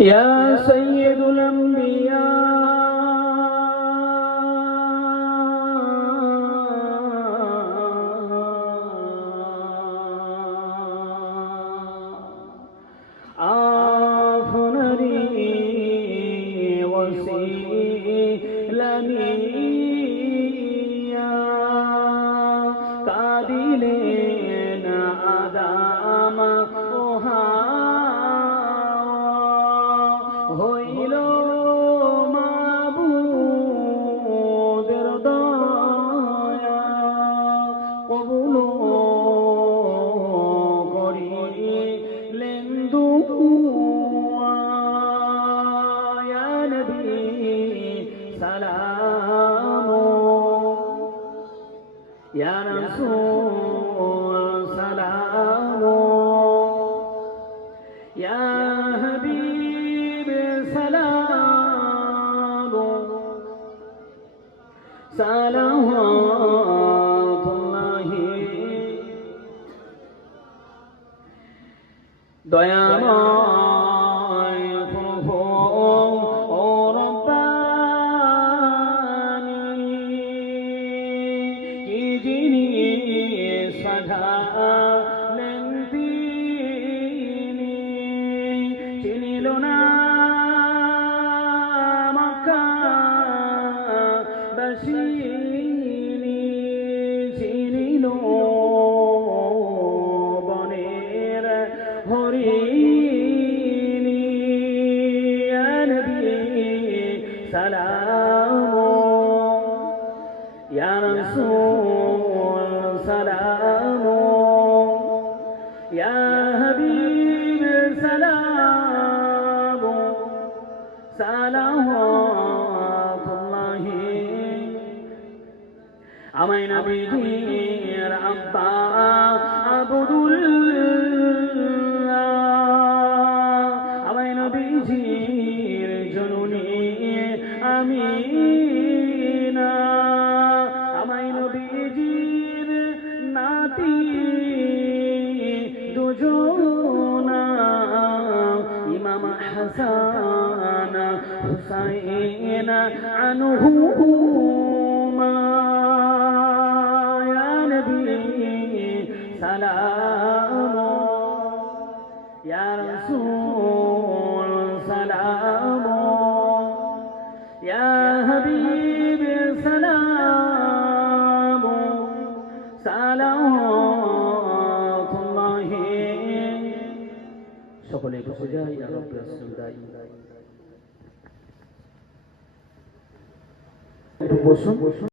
يا سيد الأنبياء. عافنني وسيلني. يا قادلين হইল মাবুদের দয়া কবুল করিলেন দুয়া নবী সালাম। ইয়া রাসূল সালাম। ইয়া সালামুল্লাহি দয়াময় প্রভু ও রব্বানি কি যিনি সাধালেন সালাম ইয়া রাসূল সালাম ইয়া হাবিব সালাম সালামুল্লাহি আমায় নবীজির আব্বা আবদুল্লাহ كان حسينا عنهما يا نبي سلام يا رسول سلام يا حبيب سلام سلام. সকলে বসে যাই বসুন বসুন।